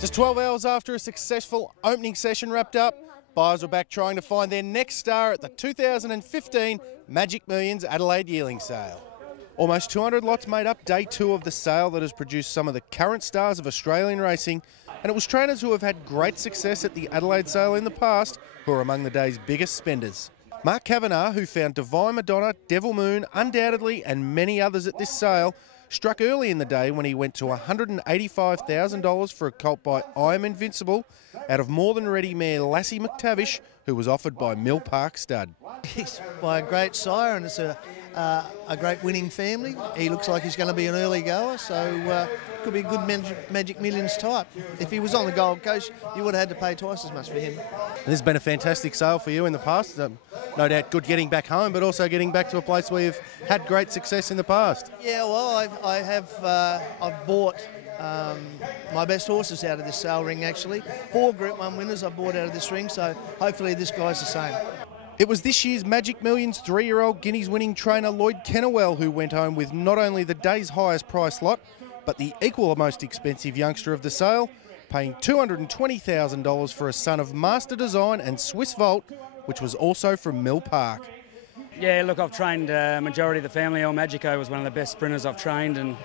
Just 12 hours after a successful opening session wrapped up, buyers were back trying to find their next star at the 2015 Magic Millions Adelaide Yearling sale. Almost 200 lots made up day two of the sale that has produced some of the current stars of Australian racing, and it was trainers who have had great success at the Adelaide sale in the past who are among the day's biggest spenders. Mark Kavanagh, who found Divine Madonna, Devil Moon, Undoubtedly and many others at this sale, struck early in the day when he went to $185,000 for a colt by I Am Invincible out of more than ready mare Lassie Mactavish, who was offered by Mill Park Stud. He's by a great sire and it's a great winning family. He looks like he's going to be an early goer, so could be a good Magic Millions type. If he was on the Gold Coast, you would have had to pay twice as much for him. And this has been a fantastic sale for you in the past. No doubt good getting back home, but also getting back to a place where you've had great success in the past. Yeah, well, I've bought my best horses out of this sale ring, actually. 4 Group 1 winners I bought out of this ring, so hopefully this guy's the same. It was this year's Magic Millions 3-year-old Guineas winning trainer Lloyd Kennewell who went home with not only the day's highest price lot, but the equal most expensive youngster of the sale, paying $220,000 for a son of Master Design and Swiss Vault, which was also from Mill Park. Yeah, look, I've trained a majority of the family. El Magico was one of the best sprinters I've trained, and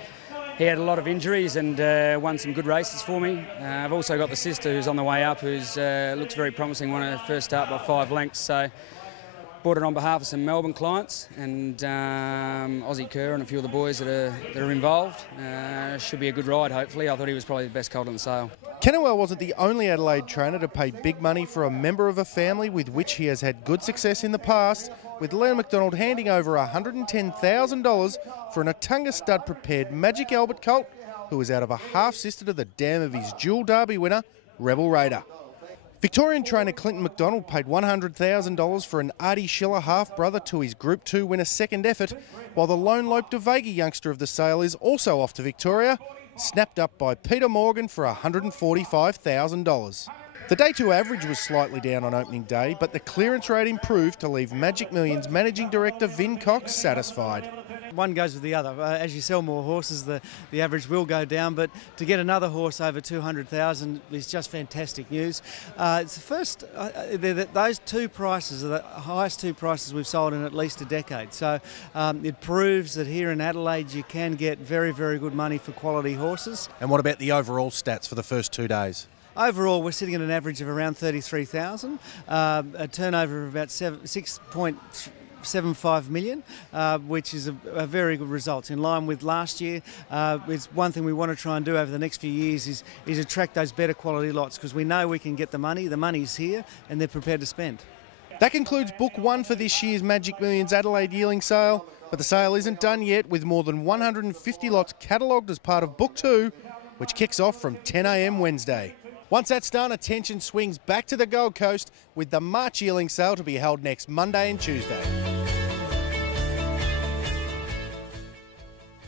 he had a lot of injuries and won some good races for me. I've also got the sister who's on the way up, who's looks very promising, won her first start by 5 lengths. So bought it on behalf of some Melbourne clients and Aussie Kerr and a few of the boys that are involved. Should be a good ride, hopefully. I thought he was probably the best colt on the sale. Kennewell wasn't the only Adelaide trainer to pay big money for a member of a family with which he has had good success in the past, with Leon McDonald handing over $110,000 for an Attunga stud prepared Magic Albert colt, who was out of a half-sister to the dam of his dual derby winner, Rebel Raider. Victorian trainer Clinton McDonald paid $100,000 for an Artie Schiller half-brother to his Group 2 winner second effort, while the lone Lope to Vega youngster of the sale is also off to Victoria, snapped up by Peter Morgan for $145,000. The day 2 average was slightly down on opening day, but the clearance rate improved to leave Magic Millions Managing Director Vin Cox satisfied. One goes with the other. As you sell more horses, the average will go down, but to get another horse over 200,000 is just fantastic news. It's the first, those 2 prices are the highest 2 prices we've sold in at least a decade. So it proves that here in Adelaide you can get very, very good money for quality horses. And what about the overall stats for the first 2 days? Overall, we're sitting at an average of around 33,000, a turnover of about 6.75 million, which is a very good result. In line with last year, it's one thing we want to try and do over the next few years is attract those better quality lots, because we know we can get the money's here and they're prepared to spend. That concludes Book 1 for this year's Magic Millions Adelaide Yearling sale, but the sale isn't done yet, with more than 150 lots catalogued as part of Book 2, which kicks off from 10 a.m. Wednesday. Once that's done, attention swings back to the Gold Coast with the March Yearling sale to be held next Monday and Tuesday.